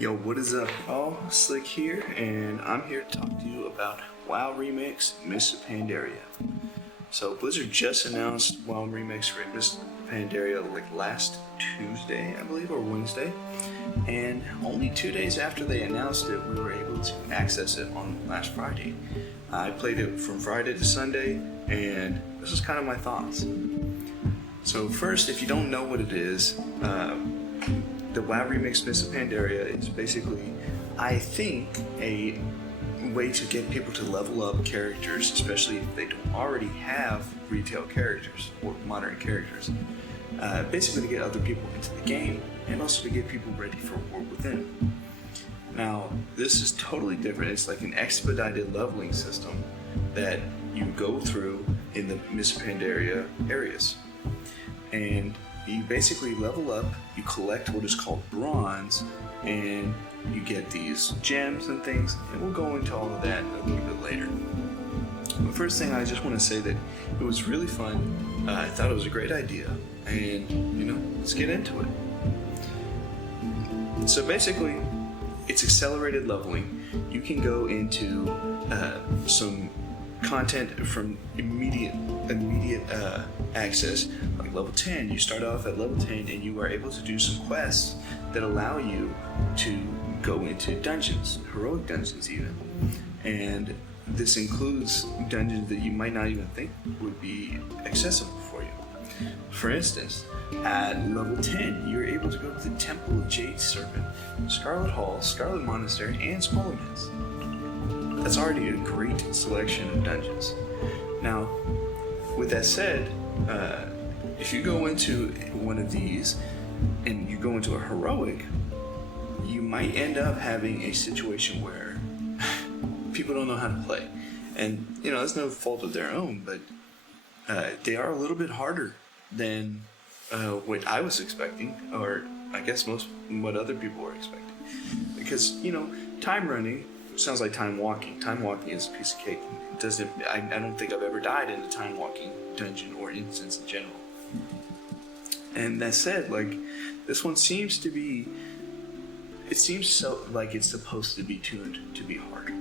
Yo, what is up, all? Slick here, and I'm here to talk to you about WoW Remix Mists of Pandaria. So Blizzard just announced WoW Remix Mists of Pandaria like last Tuesday, I believe, or Wednesday. And only 2 days after they announced it, we were able to access it on last Friday. I played it from Friday to Sunday, and this is kind of my thoughts. So first, if you don't know what it is, the WoW Remix Mists of Pandaria is basically, I think, a way to get people to level up characters, especially if they don't already have retail characters or modern characters. Basically to get other people into the game and also to get people ready for War Within. Now, this is totally different. It's like an expedited leveling system that you go through in the Mists of Pandaria areas. And you basically level up, you collect what is called bronze, and you get these gems and things, and we'll go into all of that a little bit later. But first thing, I just want to say that it was really fun. I thought it was a great idea, and let's get into it. So basically, it's accelerated leveling. You can go into some content from immediate access, like level 10. You start off at level 10 and you are able to do some quests that allow you to go into dungeons, heroic dungeons even. And this includes dungeons that you might not even think would be accessible for you. For instance, at level 10, you're able to go to the Temple of Jade Serpent, Scarlet Hall, Scarlet Monastery, and Spolomance. That's already a great selection of dungeons. Now, with that said, if you go into one of these and you go into a heroic, you might end up having a situation where people don't know how to play. And, it's no fault of their own, but they are a little bit harder than what I was expecting, or I guess what other people were expecting. Because, time running sounds like time walking. Time walking is a piece of cake. I don't think I've ever died in a time walking dungeon or instance in general. And that said, this one seems to be, it seems so like it's supposed to be tuned to be hard.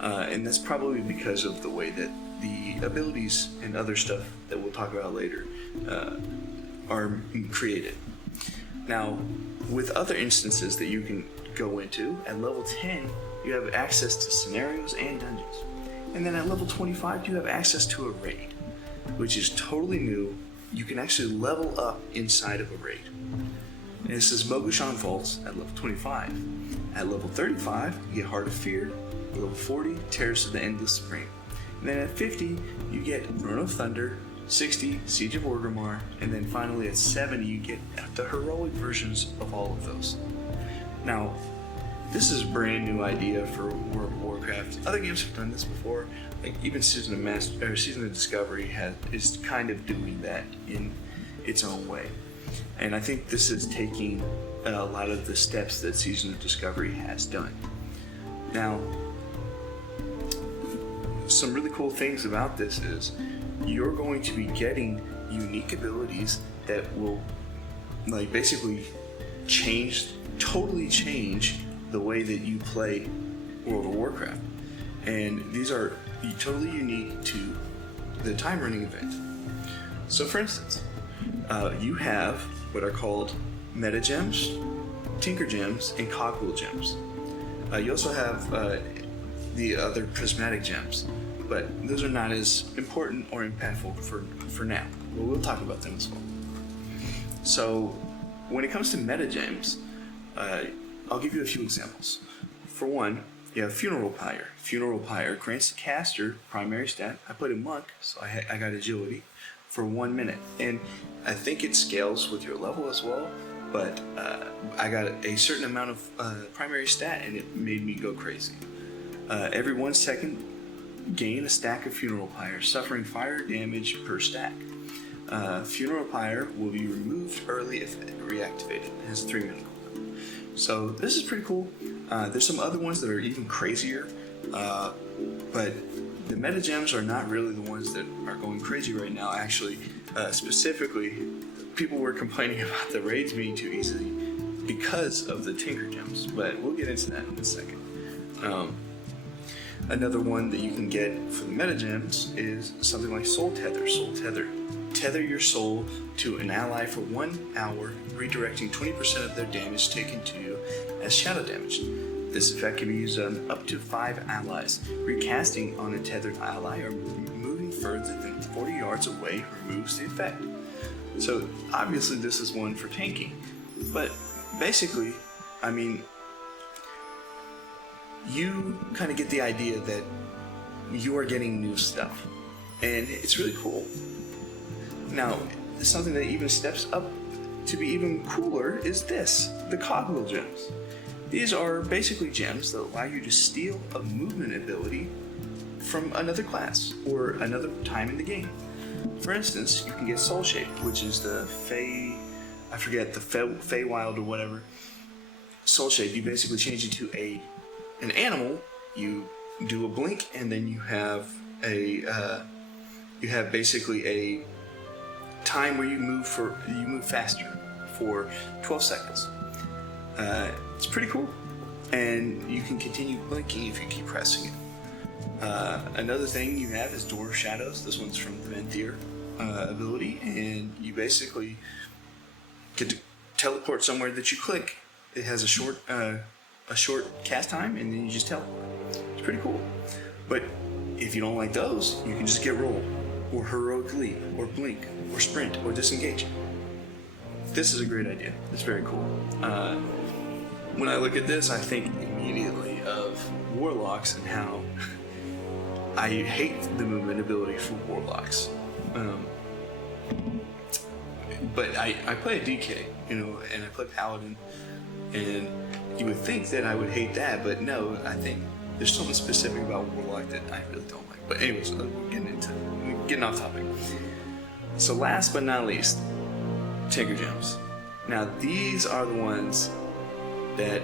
And that's probably because of the way that the abilities and other stuff that we'll talk about later are created. Now, with other instances that you can go into, at level 10, you have access to scenarios and dungeons. And then at level 25, you have access to a raid, which is totally new. You can actually level up inside of a raid. And this is Mogushan Vaults at level 25. At level 35, you get Heart of Fear. At level 40, Terrace of the Endless Spring. And then at 50, you get Throne of Thunder. 60, Siege of Orgrimmar. And then finally at 70, you get the heroic versions of all of those. Now, this is a brand new idea for World of Warcraft. Other games have done this before. Like even Season of Discovery is kind of doing that in its own way. And I think this is taking a lot of the steps that Season of Discovery has done. Now, some really cool things about this is you're going to be getting unique abilities that will basically totally change the way that you play World of Warcraft. And these are totally unique to the time running event. So for instance, you have what are called meta gems, tinker gems, and cogwheel gems. You also have the other prismatic gems, but those are not as important or impactful for now. But we'll talk about them as well. So when it comes to meta gems, I'll give you a few examples. For one, you have Funeral Pyre. Funeral Pyre grants the caster primary stat. I played a monk, so I got agility for 1 minute. And I think it scales with your level as well, but I got a certain amount of primary stat and it made me go crazy. Every 1 second, gain a stack of Funeral Pyre, suffering fire damage per stack. Funeral Pyre will be removed early if reactivated. It has 3 minutes. So this is pretty cool. There's some other ones that are even crazier, but the meta gems are not really the ones that are going crazy right now. Actually, specifically, people were complaining about the raids being too easy. because of the Tinker Gems, but we'll get into that in a second. Another one that you can get for the meta gems is something like Soul Tether. Soul Tether. Tether your soul to an ally for 1 hour, redirecting 20% of their damage taken to you as shadow damage. This effect can be used on up to 5 allies. Recasting on a tethered ally or moving further than 40 yards away removes the effect. So obviously this is one for tanking, but basically, I mean, you kind of get the idea that you are getting new stuff, and it's really cool. Now, something that even steps up to be even cooler is this, the Cogwheel Gems. These are basically gems that allow you to steal a movement ability from another class or another time in the game. For instance, you can get Soul Shape, which is the Feywild or whatever. Soul Shape, you basically change it to an animal, you do a blink, and then you have basically a time where you move faster for 12 seconds. It's pretty cool, and you can continue blinking if you keep pressing it. Another thing you have is Door of Shadows. This one's from the Venthyr ability, and you basically get to teleport somewhere that you click. It has a short cast time, and then you just teleport. It's pretty cool. But if you don't like those, you can just get Roll, or Heroic Leap, or Blink, or Sprint, or Disengage. This is a great idea. It's very cool. When I look at this, I think immediately of Warlocks and how I hate the movement ability for Warlocks. But I play a DK, and I play Paladin, and you would think that I would hate that, but no, I think there's something specific about Warlock that I really don't like. But anyways, we're getting off topic. So last but not least, Tinker Gems. Now these are the ones that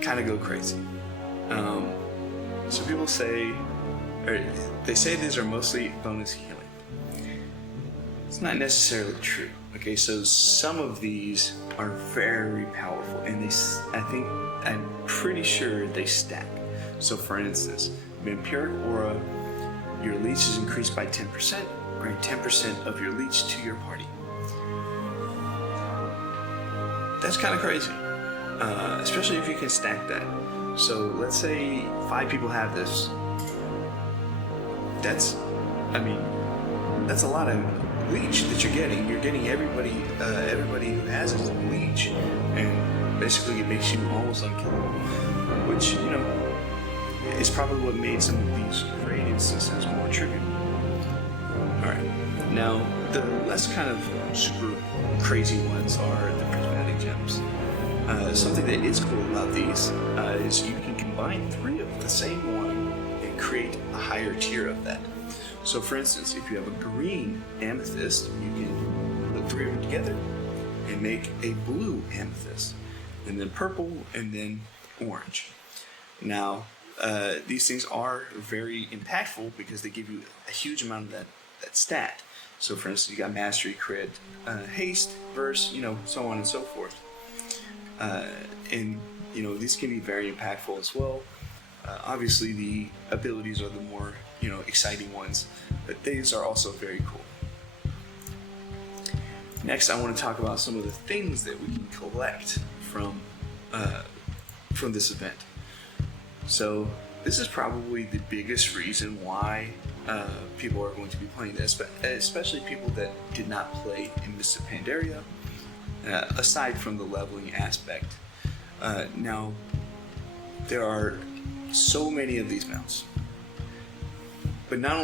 kind of go crazy. So people say, or they say these are mostly bonus healing. It's not necessarily true. Okay, so some of these are very powerful, and I'm pretty sure they stack. So for instance, Vampiric Aura, your leech is increased by 10%, grant 10% of your leech to your party. That's kind of crazy, especially if you can stack that. So let's say 5 people have this. That's a lot of leech that you're getting. You're getting everybody who has it as a leech, and basically it makes you almost unkillable, which is probably what made some of these raid instances more trivial. Alright, now the less kind of super crazy ones are the prismatic gems. Something that is cool about these is you can combine 3 of the same one and create a higher tier of that. So for instance, if you have a green amethyst, you can put 3 of them together and make a blue amethyst, and then purple, and then orange. Now, these things are very impactful because they give you a huge amount of that stat. So for instance, you got mastery, crit, haste, verse, so on and so forth. And these can be very impactful as well. Obviously, the abilities are the more exciting ones, but these are also very cool. Next, I want to talk about some of the things that we can collect from this event. So this is probably the biggest reason why people are going to be playing this, but especially people that did not play in Mists of Pandaria, aside from the leveling aspect. Now, there are so many of these mounts. But not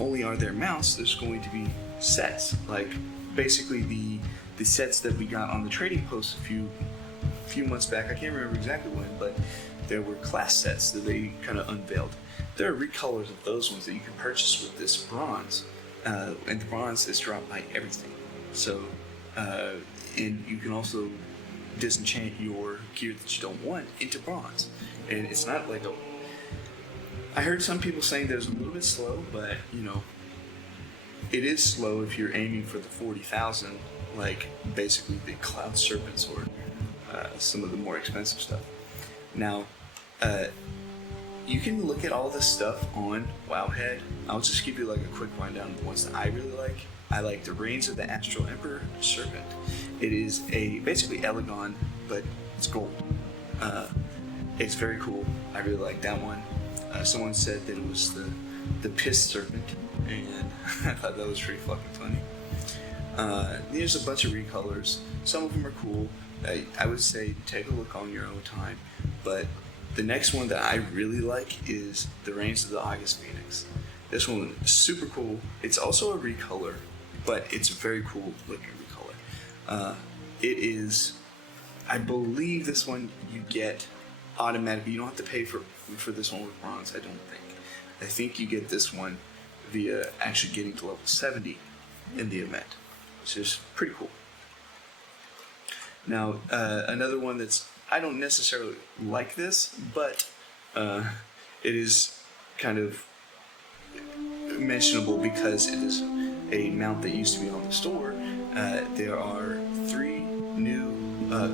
only are there mounts, there's going to be sets. Like basically the sets that we got on the trading post a few months back. I can't remember exactly when, but there were class sets that they kind of unveiled. There are recolors of those ones that you can purchase with this bronze, and the bronze is dropped by everything. So, and you can also disenchant your gear that you don't want into bronze, and it's not like I heard some people saying that it's a little bit slow, but it is slow if you're aiming for the 40,000, like basically the Cloud Serpent Sword. some of the more expensive stuff. Now, you can look at all this stuff on Wowhead. I'll just give you like a quick rundown of the ones that I really like. I like the Reigns of the Astral Emperor Serpent. It is basically Elegon, but it's gold. It's very cool. I really like that one. Someone said that it was the Piss Serpent, and I thought that was pretty fucking funny. There's a bunch of recolors. Some of them are cool. I would say take a look on your own time, but the next one that I really like is the Reigns of the August Phoenix. This one is super cool. It's also a recolor, but it's a very cool looking recolor. It is, I believe this one you get automatically. You don't have to pay for this one with bronze, I don't think. I think you get this one via actually getting to level 70 in the event, which is pretty cool. Now, another one that's, I don't necessarily like this, but it is kind of mentionable because it is a mount that used to be on the store. There are 3 new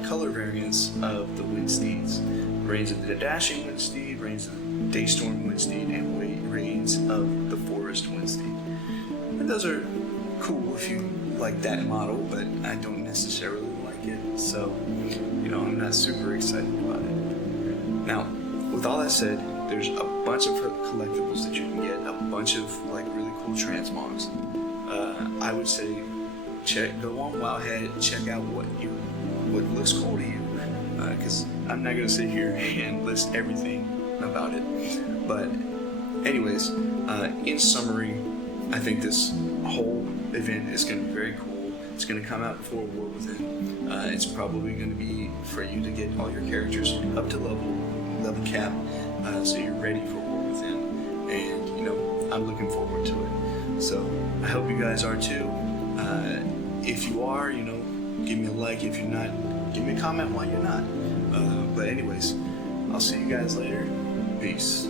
color variants of the Wind Steeds. Reigns of the Dashing Wind Steed, Reigns of the Daystorm Wind Steed, and Reigns of the Forest Wind Steed. And those are cool if you like that model, but I don't necessarily like it, so I'm not super excited about it. Now, with all that said, there's a bunch of collectibles that you can get, a bunch of like really cool transmogs. I would say go on Wowhead, check out what looks cool to you, because I'm not gonna sit here and list everything about it. But anyways, in summary, I think this whole event is gonna be very cool. It's going to come out before War Within. It's probably going to be for you to get all your characters up to level cap, so you're ready for War Within. And I'm looking forward to it. So I hope you guys are too. If you are, give me a like. If you're not, give me a comment why you're not. But anyways, I'll see you guys later. Peace.